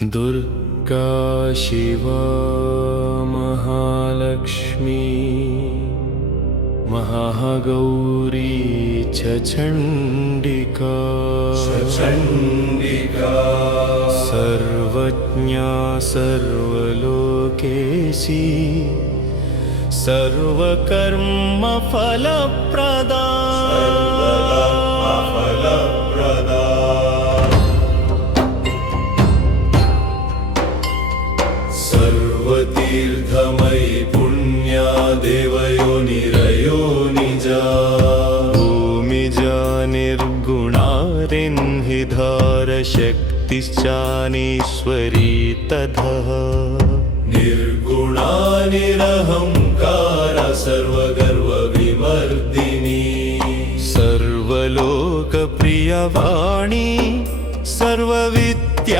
दुर्गा शिवा महालक्ष्मी महागौरी च चण्डिका सर्वज्ञा सर्वलोकेशी सर्वकर्मफलप्रदा सर्वतीर्थमयी पुण्या देवयोनिरयोनिजा भूमिजा निर्गुणारिन्हिधारशक्तिश्चानीश्वरी ततः निर्गुणा निरहंकार सर्वगर्वविमर्दिनी सर्वलोकप्रियवाणी सर्वविद्याधिदेवता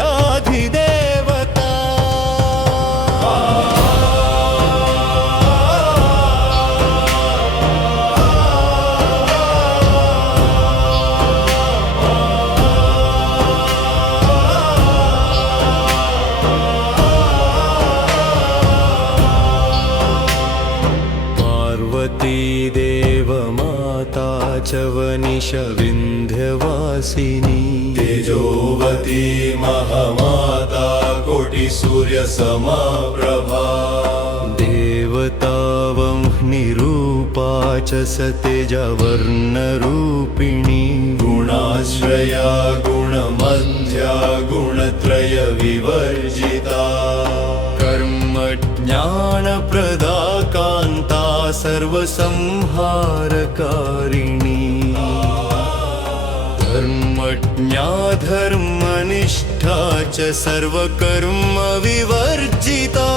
देवमाता च वनिश विन्ध्यवासिनी तेजोवती महामाता कोटिसूर्यसमाप्रभा देवतावह्निरूपा च सतेजवर्णरूपिणी गुणाश्रया गुणमध्या गुणत्रयविवर्जिता कर्मज्ञानप्रदा कान्ता सर्वसंहारकारिणी धर्मज्ञा धर्मनिष्ठा च सर्वकर्मविवर्जिता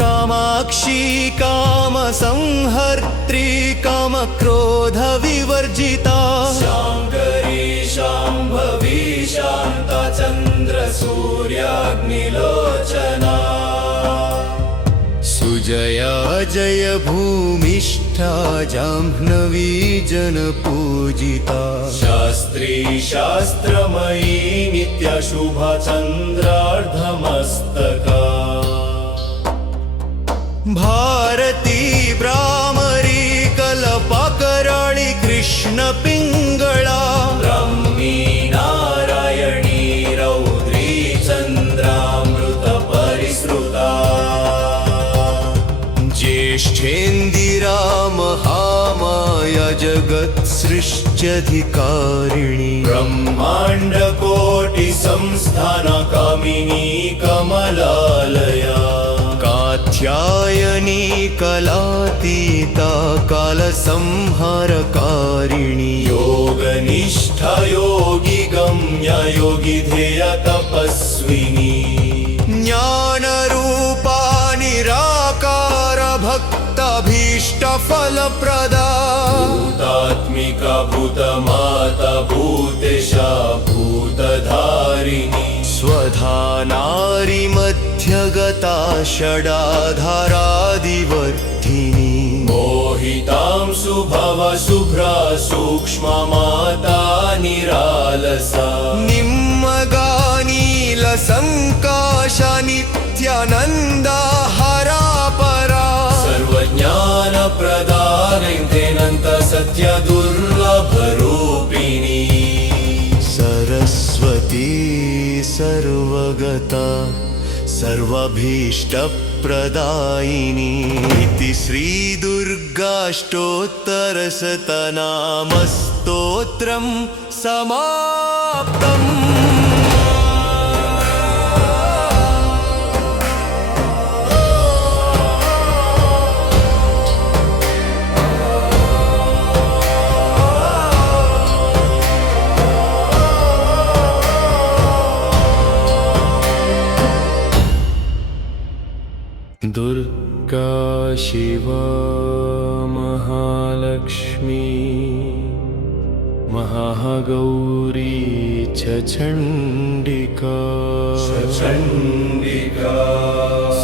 कामाक्षी कामसंहर्त्री कामक्रोधविवर्जिता शाङ्करी शाम्भवी शान्ता चन्द्रसूर्याग्निलोचना सुजया जय भूमिष्ठा जाह्नवी जनपूजिता शास्त्री शास्त्रमयी नित्यशुभा चन्द्रार्धमस्तका भारती भ्रामरी कल्पकराळि कृष्णपिङ्गळा ब्रह्मी नारायणी रौद्री चन्द्रामृतपरिसृता ज्येष्ठेन्दिरा महामाया जगत्सृष्ट्यधिकारिणी ब्रह्माण्डकोटिसंस्थाना कामिनी कमलालया कात्यायनी कलातीता कालसंहारकारिणी योगनिष्ठा योगिगम्या योगिधेय तपस्विनी ज्ञानरूपा निराकार भक्ताभीष्टफलप्रदा भूतात्मिका भूतमाता भूतेशा भूतधारिणी स्वधा नारी मध्यगता षडाधारादिवर्धिनी मोहितां शुभव शुभ्रा सूक्ष्मा माता निरालसा निम्मगानीलसङ्काशा नित्यानन्दा हरापरा सर्वज्ञानप्रदानैतेनन्त सत्यदुर्लभरूपिणी सरस्वती सर्वगता सर्वाभीष्टप्रदायिनी इति श्रीदुर्गाष्टोत्तरशतनामस्तोत्रं समाप्तम्। दुर्गा शिवा महालक्ष्मी महागौरी च चण्डिका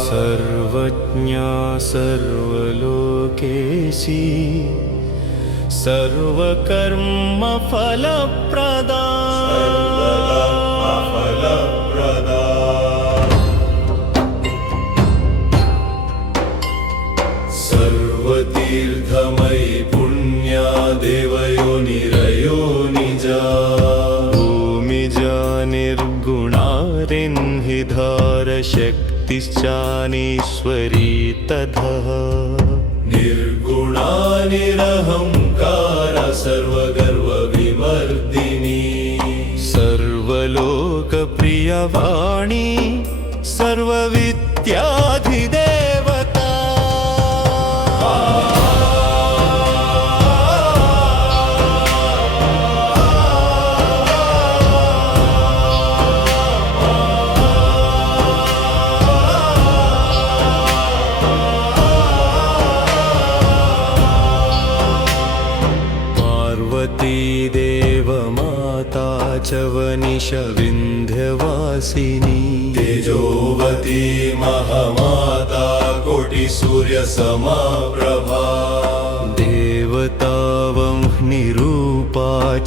सर्वज्ञा सर्वलोकेशी सर्वलोकेशी सर्वकर्मफलप्रदा सर्वतीर्थमयी पुण्या देवयोनिरयो निजा भूमिजा निर्गुणारिन्हिधारशक्तिश्चानीश्वरी ततः निर्गुणा निरहङ्कार सर्वगर्वविवर्धिनी सर्वलोकप्रियवाणी सर्वविद्याधिदेवता पार्वती देवमाता च वनिश विन्ध्यवासिनी तेजोवती महामाता कोटिसूर्यसमप्रभा देवतावह्निरूपा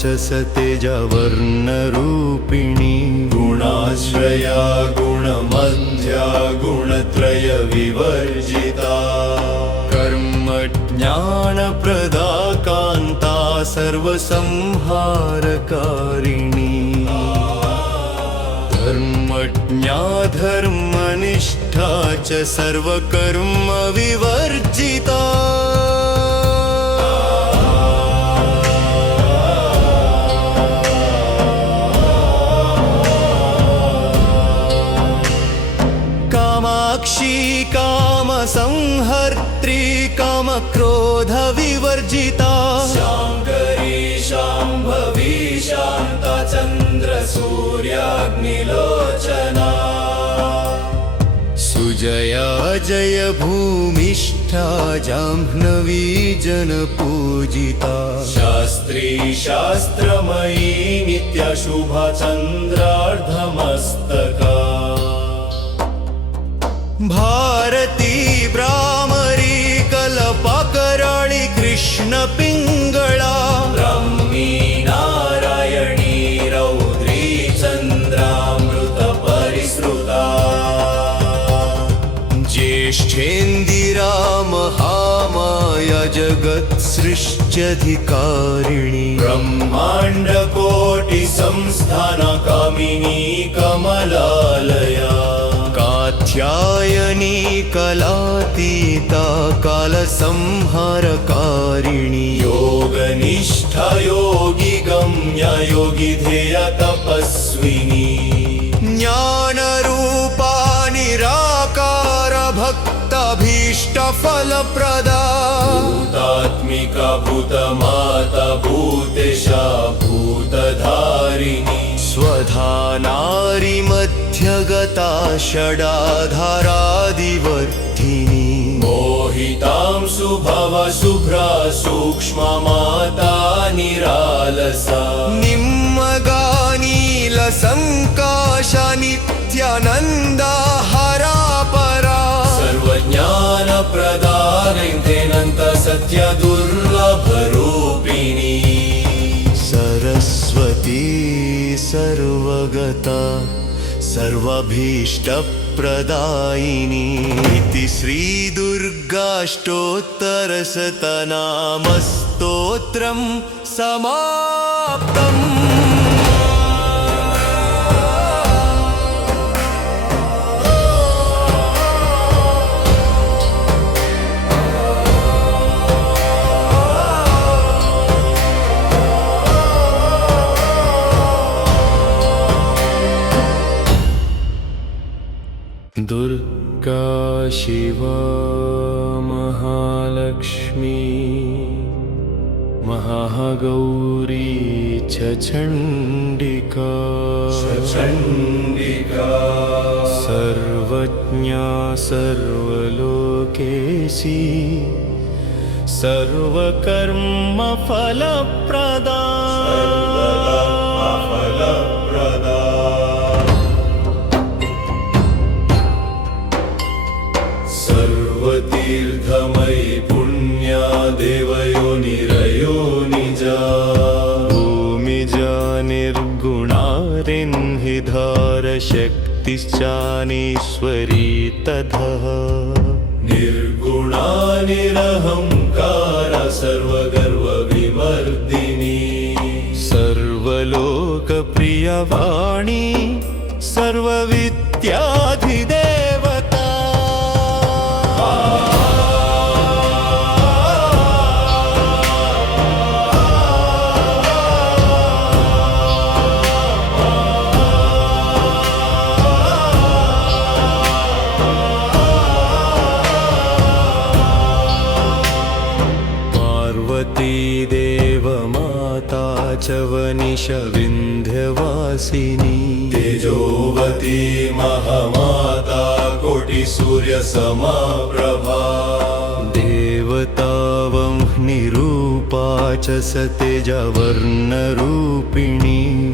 च सतेजवर्णरूपिणी गुणाश्रया गुणमध्या गुणत्रयविवर्जिता कर्मज्ञानप्रदा कान्ता सर्वसंहारकारिणी धर्मज्ञा धर्मनिष्ठा च सर्वकर्मविवर्जिता कामाक्षी कामसंहर्त्री कामक्रोधविवर्जिता शाङ्करी शाम्भवी शान्ता चन्द्रसूर्याग्निलोचना सुजया जय भूमिष्ठा जाह्नवी जनपूजिता शास्त्री शास्त्रमयी नित्यशुभा चन्द्रार्धमस्तका भारती भ्रामरी कल्पकराळि कृष्णपिङ्गळा ब्रह्मी नारायणी रौद्री चन्द्रामृतपरिसृता ज्येष्ठेन्दिरा महामाया जगत्सृष्ट्यधिकारिणी ब्रह्माण्डकोटिसंस्थानकामिनी कमलालया कात्यायनी कलातीता कालसंहारकारिणी योगनिष्ठा योगी गम्या योगिधेय तपस्विनी ज्ञानरूपा निराकार भक्ताभीष्टफलप्रदा भूतात्मिका भूतमाता भूतेशा भूतधारिणी स्वधा नारी मध्यगता षडाधारादिवर्धिनी मोहितां शुभव शुभ्रा सूक्ष्मा माता निरालसा निम्मगानीलसङ्काशा नित्यानन्दा हरापरा सर्वज्ञानप्रदा नैतेनन्त सत्य दुर्लभरूपिणी सरस्वती सर्वगता सर्वाभीष्टप्रदायिनी इति श्रीदुर्गाष्टोत्तरशतनामस्तोत्रं समाप्तम्। दुर्गा शिवा महालक्ष्मी महागौरी च चण्डिका सर्वज्ञा सर्वलोकेशी सर्वकर्मफलप्रदा सर्वतीर्थमयी पुण्य निधारशक्तिश्चानीश्वरी ततः निर्गुणा निरहङ्कार सर्वगर्वविमर्दिनी सर्वलोकप्रियवाणी सर्वविद्याधिदेवता देवमाता च वनिश विन्ध्यवासिनी तेजोवती महामाता कोटिसूर्यसमप्रभा देवतावह्निरूपा च सतेजवर्णरूपिणी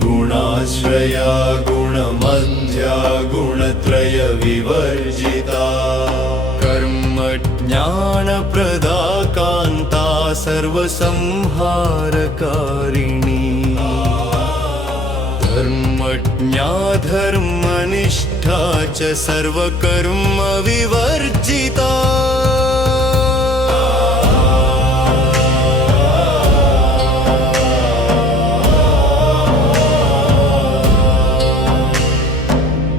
गुणाश्रया गुणमध्या गुणत्रयविवर्जिता कर्मज्ञानप्रदा कान्ता सर्वसंहारकारिणी धर्मज्ञा धर्मनिष्ठा च सर्वकर्मविवर्जिता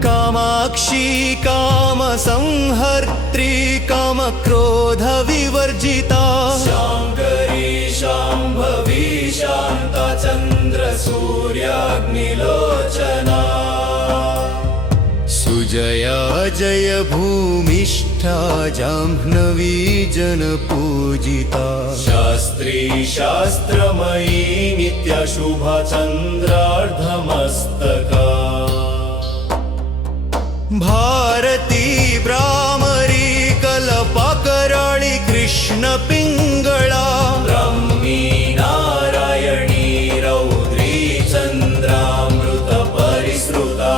कामाक्षी कामसंहर्त्री कामक्रोधविवर्जिता शाङ्करी शाम्भवी शान्ता चन्द्रसूर्याग्निलोचना सुजया जय भूमिष्ठा जाह्नवी जनपूजिता शास्त्री शास्त्रमयी नित्यशुभा चन्द्रार्धमस्तका भारती भ्रामरी कल्पकराळि कृष्णपिङ्गळा ब्रह्मी नारायणी रौद्री चन्द्रामृतपरिसृता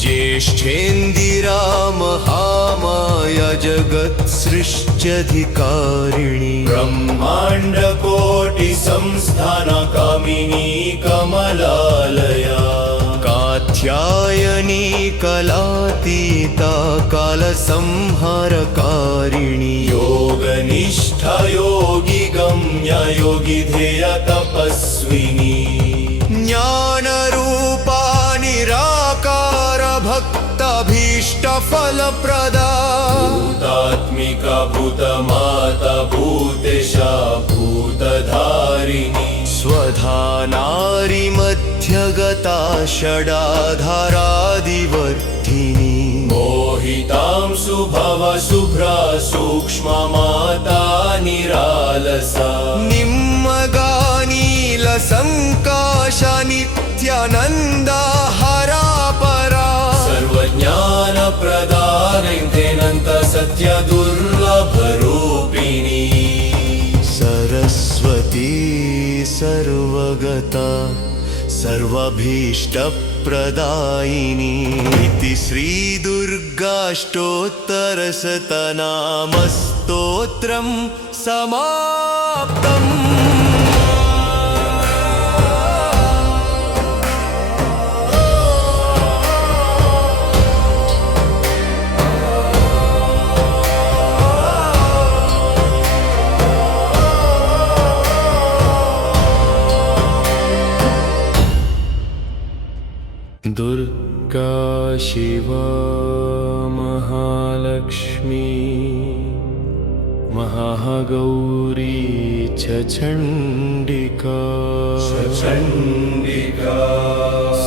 ज्येष्ठेन्दिरा महामाया जगत्सृष्ट्यधिकारिणी ब्रह्माण्डकोटिसंस्थाना कामिनी कमलालया कात्यायनी कलातीता कालसंहारकारिणी योगनिष्ठा योगी गम्या योगी ध्येय तपस्विनी ज्ञानरूपा निराकार भक्ताभीष्टफलप्रदा भूतात्मिका भूतमाता भूतेशा भूतधारिणी स्वधा नारी मध्यगता षडाधारादिवर्धिनी मोहितां शुभव शुभ्रा सूक्ष्मा माता निरालसा निम्मगानीलसङ्काशा नित्यानन्दा हरा परा सर्वज्ञानप्रदा नैन्तेनन्त सत्य दुर्लभरूपिणी सरस्वती सर्वगता सर्वाभीष्टप्रदायिनी इति श्रीदुर्गाष्टोत्तरशतनामस्तोत्रं समाप्तम्। दुर्गा शिवा महालक्ष्मी महागौरी च चण्डिका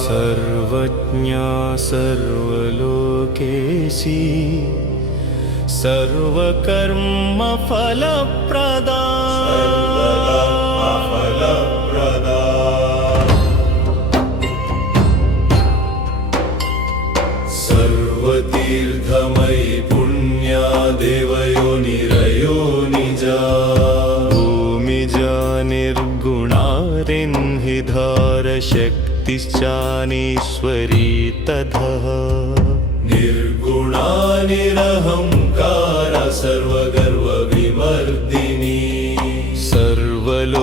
सर्वज्ञा सर्वलोकेशी सर्वकर्मफलप्रदा सर्वतीर्थमयी पुण्या देवयोनिरयो निजा भूमिजा निर्गुणारिन्हिधारशक्तिश्चानीश्वरी ततः निर्गुणा निरहङ्कार सर्वगर्वविमर्दिनी सर्वलोकप्रियवाणी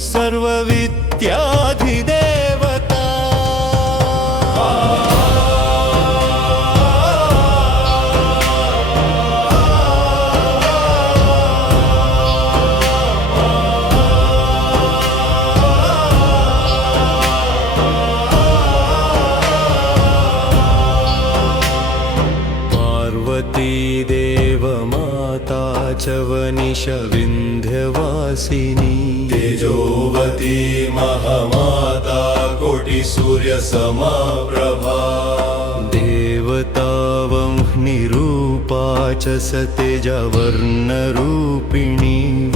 सर्वविद्याधिदेवता पार्वती देवमाता च वनिश विन्ध्यवासिनी तेजोवती महामाता कोटिसूर्यसमप्रभा देवतावह्निरूपा च सतेजवर्णरूपिणी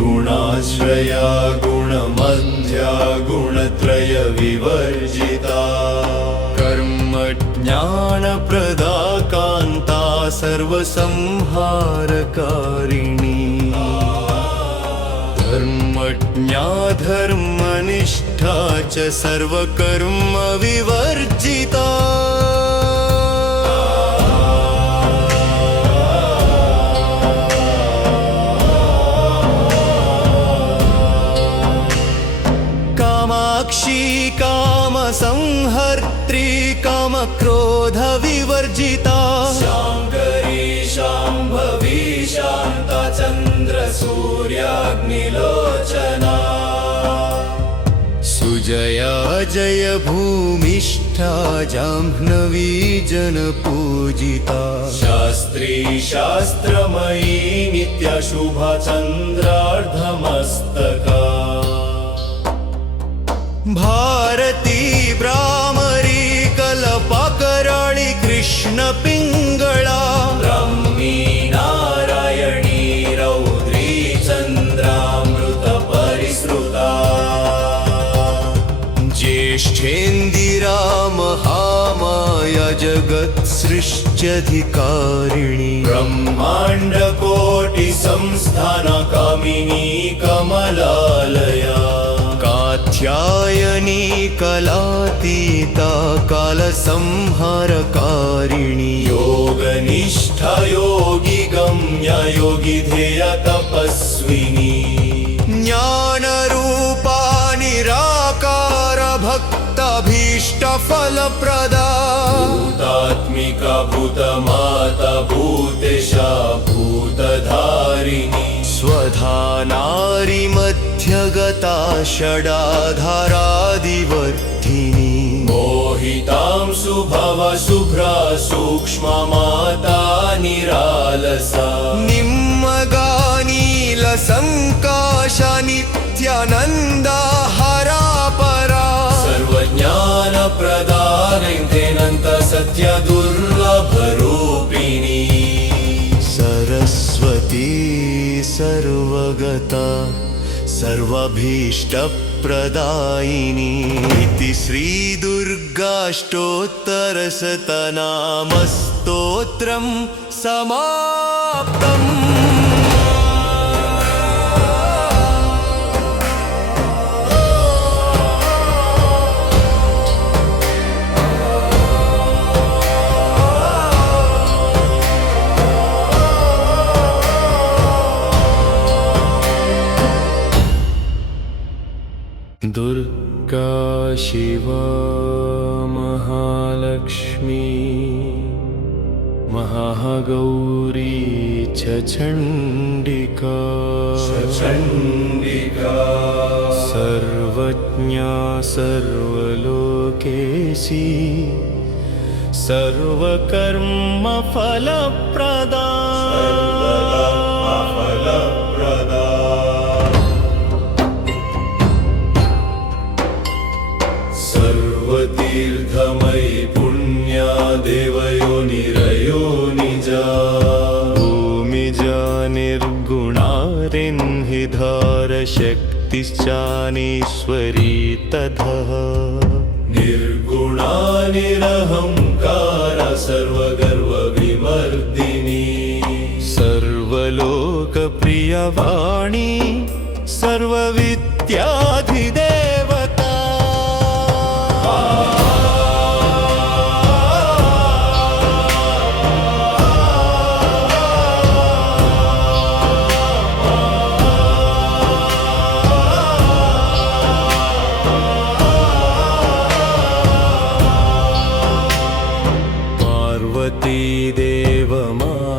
गुणाश्रया गुणमध्या गुणत्रयविवर्जिता कर्मज्ञानप्रदा कान्ता सर्वसंहारकारिणी धर्मज्ञा धर्मनिष्ठा च सर्वकर्मविवर्जिता कामाक्षी कामसंहर्त्री कामक्रोधविवर्जिता शाङ्करी शाम्भवी शान्ता चन्द्रसूर्याग्निलोचना सुजया जय भूमिष्ठा जाह्नवी जनपूजिता शास्त्री शास्त्रमयी नित्यशुभा चन्द्रार्धमस्तका भारती भ्रामरी कल्पकराळि कृष्णपिङ्गळा ब्रह्मी नारायणी रौद्री चन्द्रामृतपरिसृता ज्येष्ठेन्दिरा महामाया जगत्सृष्ट्यधिकारिणी ब्रह्माण्डकोटिसंस्थानकामिनी कमलालया कात्यायनी कलातीता कालसंहारकारिणी योगनिष्ठा योगी गम्या योगी ध्येय तपस्विनी ज्ञानरूपा निराकार भक्ताभीष्टफलप्रदा भूतात्मिका भूतमाता भूतेशा भूतधारिणी स्वधा नारी मध्यगता षडाधारादिवर्धिनी मोहितां शुभव शुभ्रा सूक्ष्मा माता निरालसा निम्मगानीलसङ्काशा नित्यानन्दा हरापरा सर्वज्ञानप्रदानैतेनन्त सत्य दुर्लभरूपिणी सरस्वती सर्वगता सर्वाभीष्टप्रदायिनी इति श्रीदुर्गाष्टोत्तरशतनामस्तोत्रं समाप्तम्। दुर्गा शिवा महालक्ष्मी महागौरी च चण्डिका सर्वज्ञा सर्वलोकेशी सर्वकर्मफलप्रदा सर्वतीर्थमयी पुण्या देवयोनिरयो निजा भूमिजा निर्गुणारिन्हिधार शक्तिश्चानीश्वरी ततः निर्गुणा निरहङ्कारा सर्वगर्वविमर्दिनी सर्वलोकप्रियवाणी सर्वविद्याधिदेवता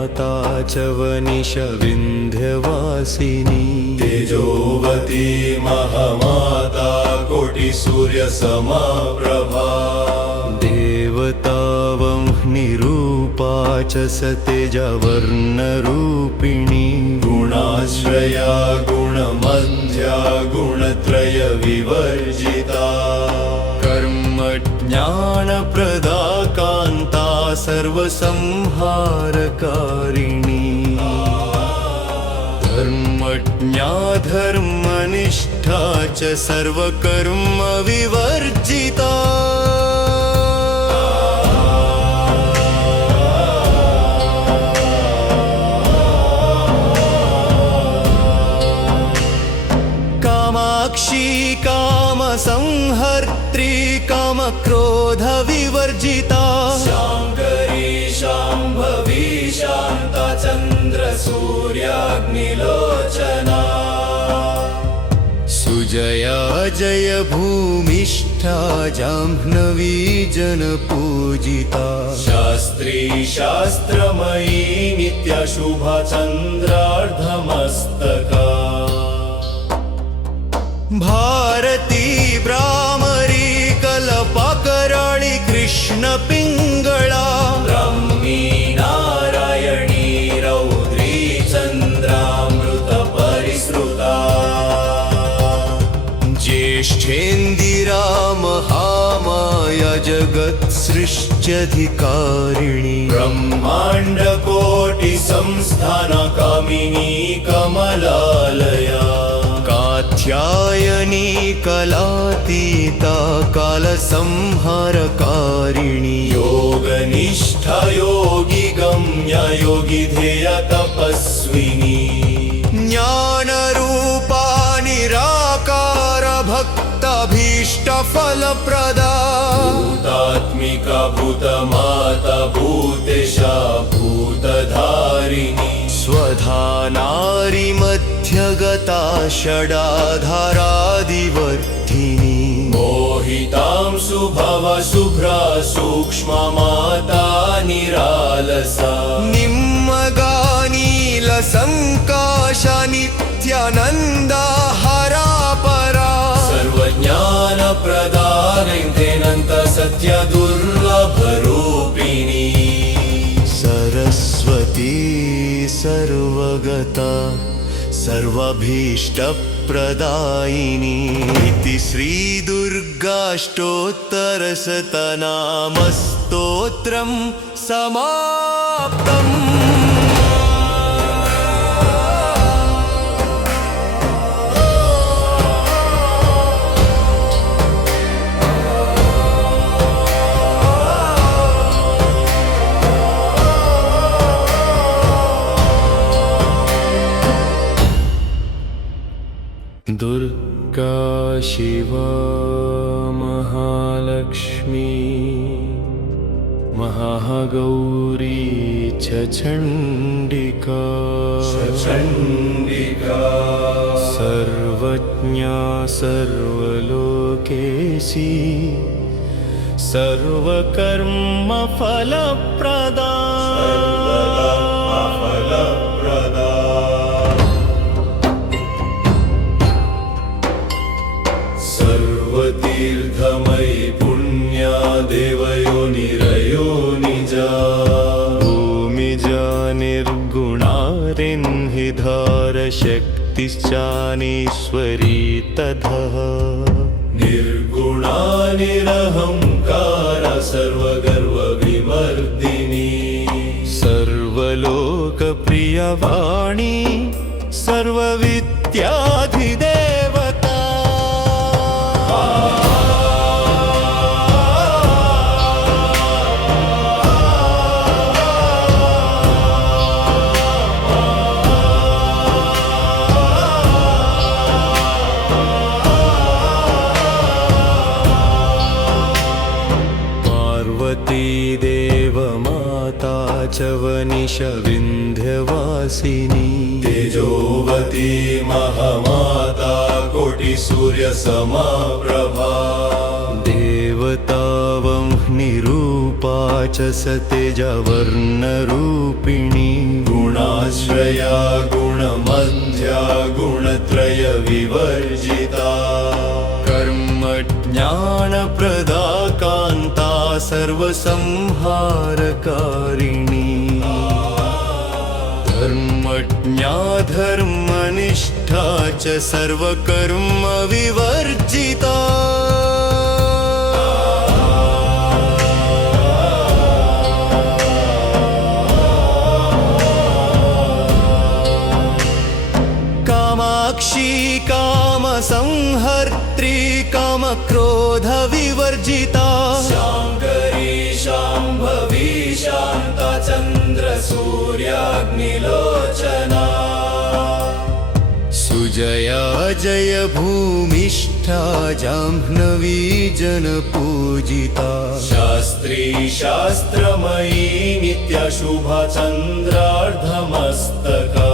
माता च वनिश विन्ध्यवासिनी तेजोवती महामाता कोटिसूर्यसमप्रभा देवतावह्निरूपा च सतेजवर्णरूपिणी गुणाश्रया गुणमध्या गुणत्रयविवर्जिता कर्मज्ञानप्रदा कान्ता सर्वसंहारकारिणी धर्मज्ञा धर्मनिष्ठा च सर्वकर्मविवर्जिता कामाक्षी कामसंहर्त्री कामक्रोधविवर्जिता शाङ्करी शाम्भवी शान्ता चन्द्रसूर्याग्निलोचना सुजया जय भूमिष्ठा जाह्नवी जनपूजिता शास्त्री शास्त्रमयी नित्यशुभा चन्द्रार्धमस्तका भारती भ्रामरी कल्पकराळी कृष्णपिङ्गळा ब्रह्मी नारायणी रौद्री चन्द्रामृतपरिसृता ज्येष्ठेन्दिरा महामाया जगत्सृष्ट्यधिकारिणी ब्रह्माण्डकोटिसंस्थानकामिनी कमलालया कात्यायनी कलातीता कालसंहारकारिणी योगनिष्ठा योगी गम्य योगी ध्येय तपस्विनी ज्ञानरूपा निराकार भक्ताभीष्टफलप्रदा भूतात्मिका भूतमाता भूतेशा भूतधारिणी स्वधा नारी मध्यगता षडाधारादिवर्धिनी मोहितां शुभव शुभ्रा सूक्ष्मा माता निरालसा निम्मगानीलसङ्काशा नित्यानन्दा हरापरा सर्वज्ञानप्रदानैतेनन्त सत्य दुर्लभरूपिणी सरस्वती सर्वगता सर्वाभीष्टप्रदायिनी इति श्रीदुर्गाष्टोत्तरशतनामस्तोत्रं समाप्तम्। दुर्गा शिवा महालक्ष्मी महागौरी च चण्डिका सर्वज्ञा सर्वलोकेशी सर्वकर्मफलप्रदा सर्वतीर्थमयी पुण्या देवयोनिरयो निजा भूमिजा निर्गुणारिन्हिधारशक्तिश्चानीश्वरी ततः निर्गुणा निरहङ्कार सर्वगर्वविमर्दिनी सर्वलोकप्रियवाणी सर्वविद्याधिदेवता देवमाता च वनिश विन्ध्यवासिनी तेजोवती महामाता कोटिसूर्यसमप्रभा देवतावह्निरूपा च सतेजवर्णरूपिणी गुणाश्रया गुणमध्या गुणत्रयविवर्जिता कर्मज्ञानप्रदा कान्ता सर्वसंहारकारिणी धर्मज्ञा धर्मनिष्ठा च सर्वकर्मविवर्जिता कामाक्षी कामसंहर्त्री कामक्रोधविवर्जिता शाङ्करी शाम्भवी शान्ता चन्द्रसूर्याग्निलोचना सुजया जय भूमिष्ठा जाह्नवी जनपूजिता शास्त्री शास्त्रमयी नित्यशुभा चन्द्रार्धमस्तका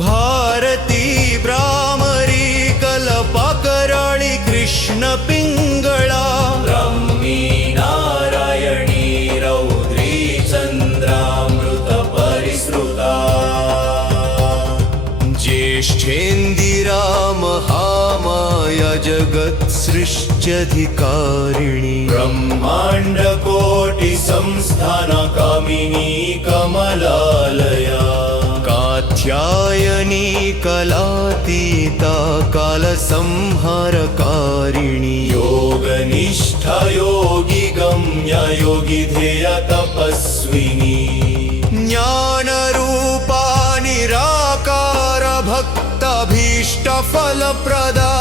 भारती भ्रामरी कल्पकराळि कृष्णपिङ्गळा ब्रह्मी नारायणी रौद्री चन्द्रामृतपरिसृता ज्येष्ठेन्दिरा महामाया जगत्सृष्ट्यधिकारिणी ब्रह्माण्डकोटिसंस्थाना कामिनी कमलालया कात्यायनी कलातीता कालसंहारकारिणी योगनिष्ठा योगी गम्या योगी ध्येय तपस्विनी ज्ञानरूपा निराकार भक्ताभीष्टफलप्रदा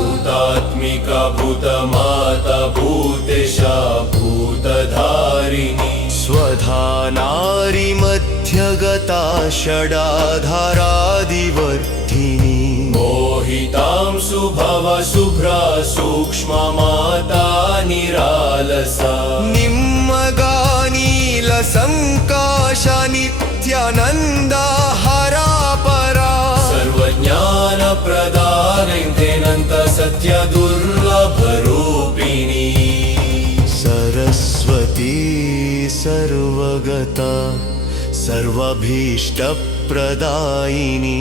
भूतात्मिका भूतमाता भूतेशा भूतधारिणी स्वधा नारी मध्यगता षडाधारादिवर्धिनी मोहितां शुभव शुभ्रा सूक्ष्मा माता निरालसा निम्मगानीलसङ्काशा नित्यानन्दा हरापरा सर्वज्ञानप्रदानैतेनन्त सत्य दुर्लभरूपिणी सरस्वती सर्वगता सर्वाभीष्टप्रदायिनी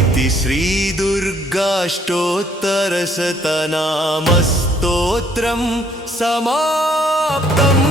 इति श्रीदुर्गाष्टोत्तरशतनामस्तोत्रं समाप्तम्।